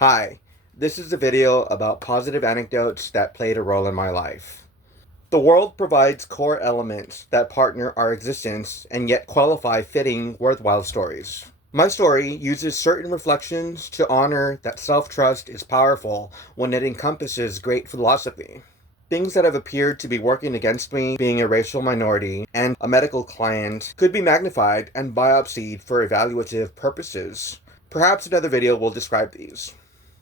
Hi, this is a video about positive anecdotes that played a role in my life. The world provides core elements that partner our existence and yet qualify fitting, worthwhile stories. My story uses certain reflections to honor that self-trust is powerful when it encompasses great philosophy. Things that have appeared to be working against me, being a racial minority and a medical client, could be magnified and biopsied for evaluative purposes. Perhaps another video will describe these.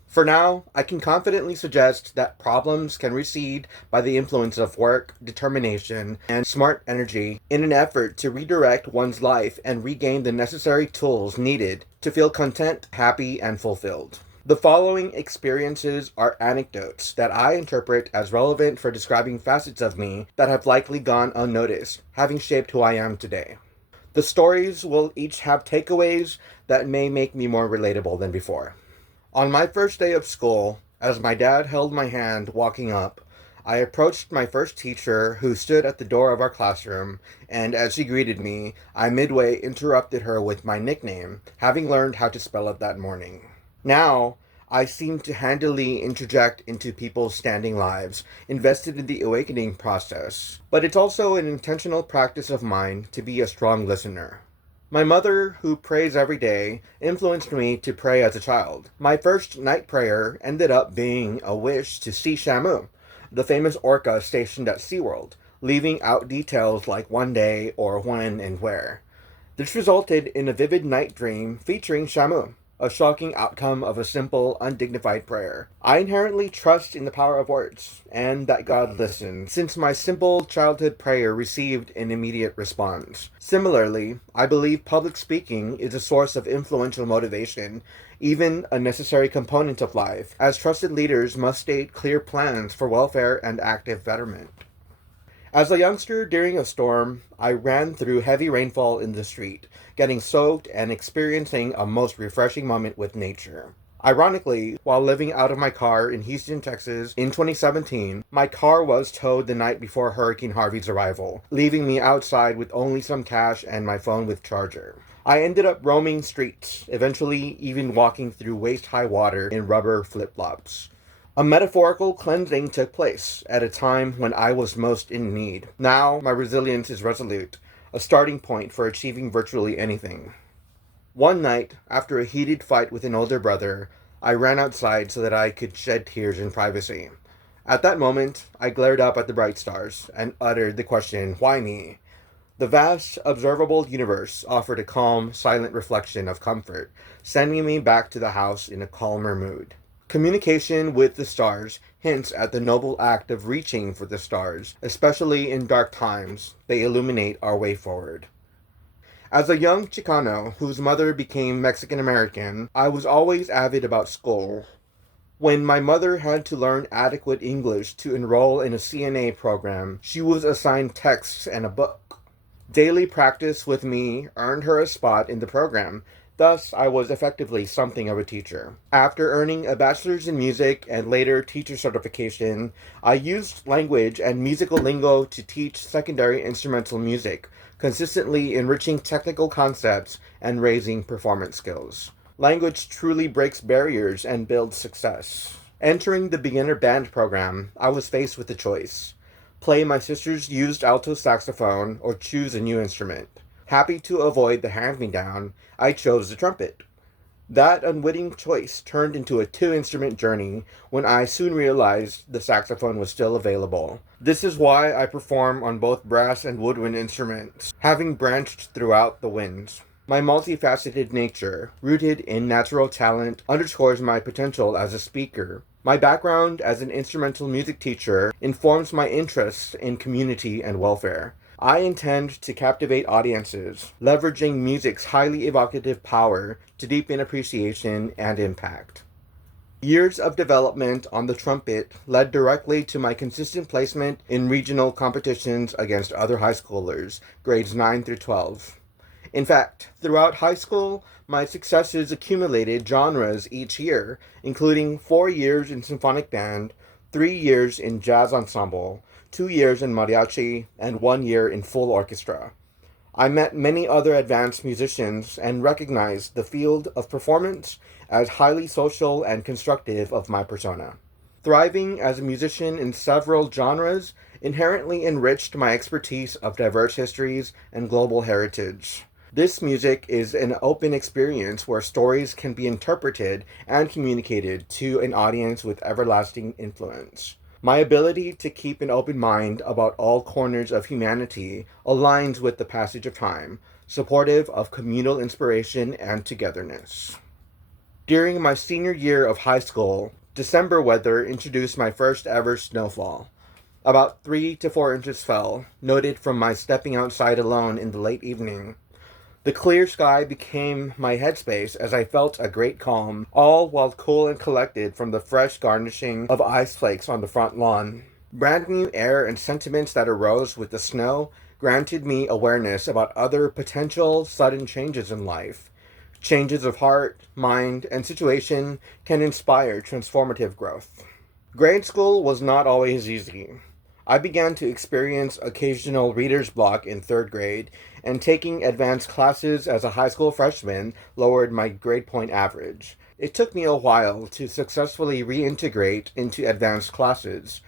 For now, I can confidently suggest that problems can recede by the influence of work, determination, and smart energy in an effort to redirect one's life and regain the necessary tools needed to feel content, happy, and fulfilled. The following experiences are anecdotes that I interpret as relevant for describing facets of me that have likely gone unnoticed, having shaped who I am today. The stories will each have takeaways that may make me more relatable than before. On my first day of school, as my dad held my hand walking up, I approached my first teacher who stood at the door of our classroom, and as she greeted me, I midway interrupted her with my nickname, having learned how to spell it that morning. Now, I seem to handily interject into people's standing lives, invested in the awakening process, but it's also an intentional practice of mine to be a strong listener. My mother, who prays every day, influenced me to pray as a child. My first night prayer ended up being a wish to see Shamu, the famous orca stationed at SeaWorld, leaving out details like one day or when and where. This resulted in a vivid night dream featuring Shamu, a shocking outcome of a simple, undignified prayer. I inherently trust in the power of words, and that God listens, since my simple childhood prayer received an immediate response. Similarly, I believe public speaking is a source of influential motivation, even a necessary component of life, as trusted leaders must state clear plans for welfare and active betterment. As a youngster during a storm, I ran through heavy rainfall in the street, getting soaked and experiencing a most refreshing moment with nature. Ironically, while living out of my car in Houston, Texas in 2017, my car was towed the night before Hurricane Harvey's arrival, leaving me outside with only some cash and my phone with charger. I ended up roaming streets, eventually even walking through waist-high water in rubber flip-flops. A metaphorical cleansing took place at a time when I was most in need. Now, my resilience is resolute, a starting point for achieving virtually anything. One night, after a heated fight with an older brother, I ran outside so that I could shed tears in privacy. At that moment, I glared up at the bright stars and uttered the question, why me? The vast, observable universe offered a calm, silent reflection of comfort, sending me back to the house in a calmer mood. Communication with the stars hints at the noble act of reaching for the stars, especially in dark times. They illuminate our way forward. As a young Chicano whose mother became Mexican American, I was always avid about school. When my mother had to learn adequate English to enroll in a CNA program, she was assigned texts and a book. Daily practice with me earned her a spot in the program. Thus, I was effectively something of a teacher. After earning a bachelor's in music and later teacher certification, I used language and musical lingo to teach secondary instrumental music, consistently enriching technical concepts and raising performance skills. Language truly breaks barriers and builds success. Entering the beginner band program, I was faced with a choice: play my sister's used alto saxophone or choose a new instrument. Happy to avoid the hand-me-down, I chose the trumpet. That unwitting choice turned into a two-instrument journey when I soon realized the saxophone was still available. This is why I perform on both brass and woodwind instruments, having branched throughout the winds. My multifaceted nature, rooted in natural talent, underscores my potential as a speaker. My background as an instrumental music teacher informs my interests in community and welfare. I intend to captivate audiences, leveraging music's highly evocative power to deepen appreciation and impact. Years of development on the trumpet led directly to my consistent placement in regional competitions against other high schoolers, grades 9 through 12. In fact, throughout high school, my successes accumulated genres each year, including 4 years in symphonic band, 3 years in jazz ensemble, 2 years in mariachi, and 1 year in full orchestra. I met many other advanced musicians and recognized the field of performance as highly social and constructive of my persona. Thriving as a musician in several genres inherently enriched my expertise of diverse histories and global heritage. This music is an open experience where stories can be interpreted and communicated to an audience with everlasting influence. My ability to keep an open mind about all corners of humanity aligns with the passage of time, supportive of communal inspiration and togetherness. During my senior year of high school, December weather introduced my first ever snowfall. About 3 to 4 inches fell, noted from my stepping outside alone in the late evening. The clear sky became my headspace as I felt a great calm, all while cool and collected from the fresh garnishing of ice flakes on the front lawn. Brand new air and sentiments that arose with the snow granted me awareness about other potential sudden changes in life. Changes of heart, mind, and situation can inspire transformative growth. Grade school was not always easy. I began to experience occasional reader's block in third grade, and taking advanced classes as a high school freshman lowered my grade point average. It took me a while to successfully reintegrate into advanced classes.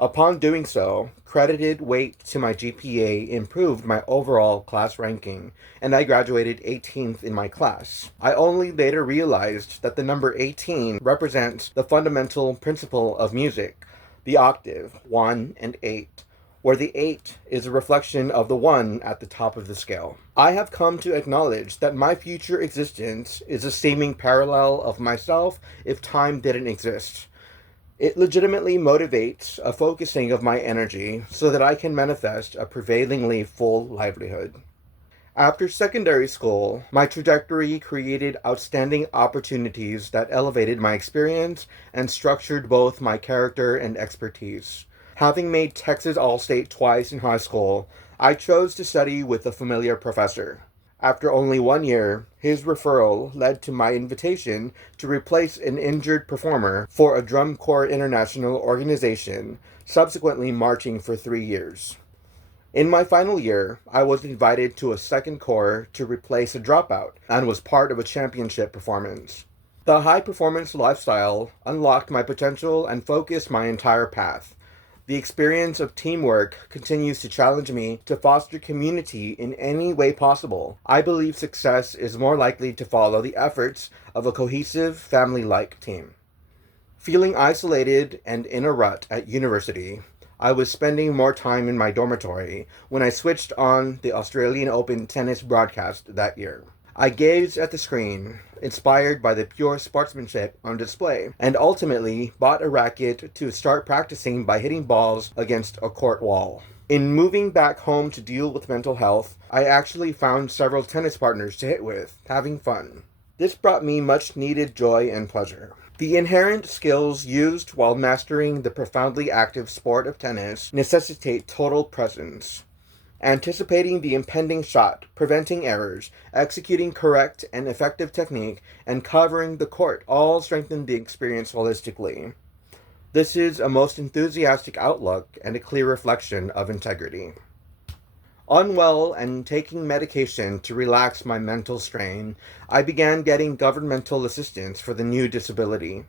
Upon doing so, credited weight to my GPA improved my overall class ranking, and I graduated 18th in my class. I only later realized that the number 18 represents the fundamental principle of music, the octave, 1 and 8, where the 8 is a reflection of the 1 at the top of the scale. I have come to acknowledge that my future existence is a seeming parallel of myself if time didn't exist. It legitimately motivates a focusing of my energy so that I can manifest a prevailingly full livelihood. After secondary school, my trajectory created outstanding opportunities that elevated my experience and structured both my character and expertise. Having made Texas All-State twice in high school, I chose to study with a familiar professor. After only 1 year, his referral led to my invitation to replace an injured performer for a Drum Corps International organization, subsequently marching for 3 years. In my final year, I was invited to a second corps to replace a dropout and was part of a championship performance. The high-performance lifestyle unlocked my potential and focused my entire path. The experience of teamwork continues to challenge me to foster community in any way possible. I believe success is more likely to follow the efforts of a cohesive, family-like team. Feeling isolated and in a rut at university, I was spending more time in my dormitory when I switched on the Australian Open tennis broadcast that year. I gazed at the screen, inspired by the pure sportsmanship on display, and ultimately bought a racket to start practicing by hitting balls against a court wall. In moving back home to deal with mental health, I actually found several tennis partners to hit with, having fun. This brought me much needed joy and pleasure. The inherent skills used while mastering the profoundly active sport of tennis necessitate total presence. Anticipating the impending shot, preventing errors, executing correct and effective technique, and covering the court all strengthen the experience holistically. This is a most enthusiastic outlook and a clear reflection of integrity. Unwell and taking medication to relax my mental strain, I began getting governmental assistance for the new disability.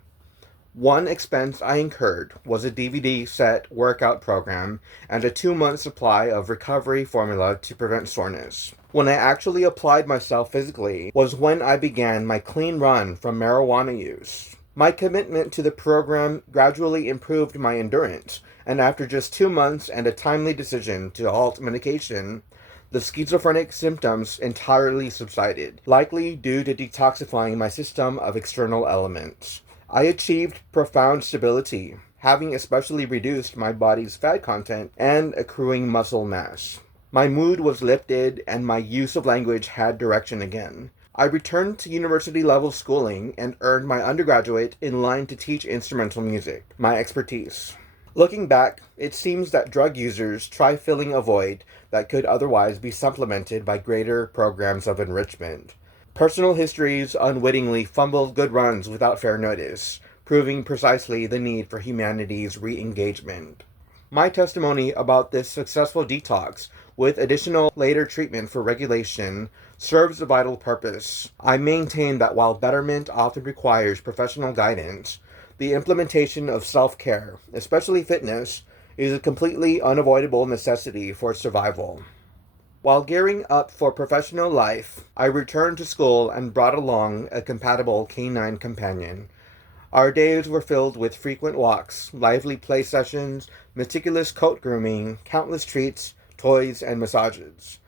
One expense I incurred was a DVD set workout program and a 2-month supply of recovery formula to prevent soreness. When I actually applied myself physically was when I began my clean run from marijuana use. My commitment to the program gradually improved my endurance, and after just 2 months and a timely decision to halt medication, the schizophrenic symptoms entirely subsided, likely due to detoxifying my system of external elements. I achieved profound stability, having especially reduced my body's fat content and accruing muscle mass. My mood was lifted and my use of language had direction again. I returned to university-level schooling and earned my undergraduate in line to teach instrumental music, my expertise. Looking back, it seems that drug users try filling a void that could otherwise be supplemented by greater programs of enrichment. Personal histories unwittingly fumbled good runs without fair notice, proving precisely the need for humanity's re-engagement. My testimony about this successful detox, with additional later treatment for regulation, serves a vital purpose. I maintain that while betterment often requires professional guidance, the implementation of self-care, especially fitness, is a completely unavoidable necessity for survival. While gearing up for professional life, I returned to school and brought along a compatible canine companion. Our days were filled with frequent walks, lively play sessions, meticulous coat grooming, countless treats, toys, and massages.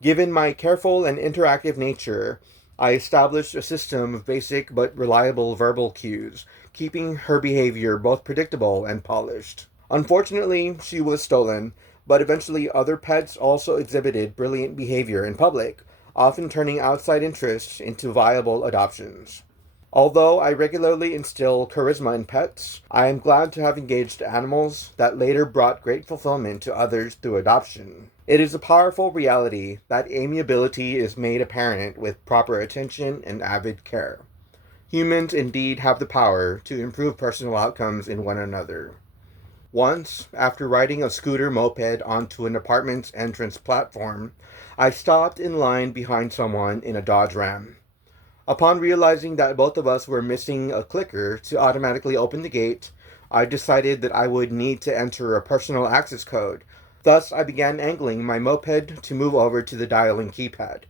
Given my careful and interactive nature, I established a system of basic but reliable verbal cues, keeping her behavior both predictable and polished. Unfortunately, she was stolen, but eventually other pets also exhibited brilliant behavior in public, often turning outside interests into viable adoptions. Although I regularly instill charisma in pets, I am glad to have engaged animals that later brought great fulfillment to others through adoption. It is a powerful reality that amiability is made apparent with proper attention and avid care. Humans indeed have the power to improve personal outcomes in one another. Once, after riding a scooter moped onto an apartment's entrance platform, I stopped in line behind someone in a Dodge Ram. Upon realizing that both of us were missing a clicker to automatically open the gate, I decided that I would need to enter a personal access code. Thus, I began angling my moped to move over to the dialing keypad.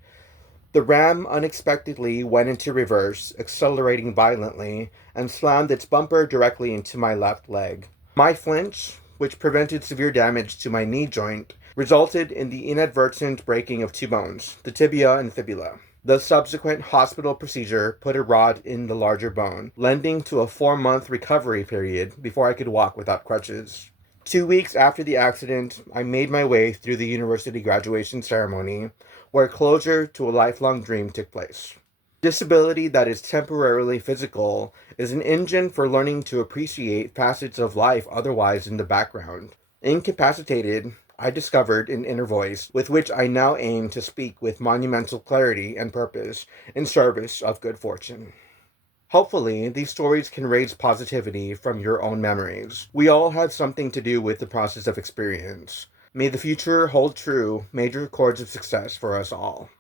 The Ram unexpectedly went into reverse, accelerating violently, and slammed its bumper directly into my left leg. My flinch, which prevented severe damage to my knee joint, resulted in the inadvertent breaking of two bones, the tibia and fibula. The subsequent hospital procedure put a rod in the larger bone, lending to a 4-month recovery period before I could walk without crutches. 2 weeks after the accident, I made my way through the university graduation ceremony, where closure to a lifelong dream took place. Disability that is temporarily physical is an engine for learning to appreciate facets of life otherwise in the background. Incapacitated, I discovered an inner voice with which I now aim to speak with monumental clarity and purpose in service of good fortune. Hopefully, these stories can raise positivity from your own memories. We all had something to do with the process of experience. May the future hold true major chords of success for us all.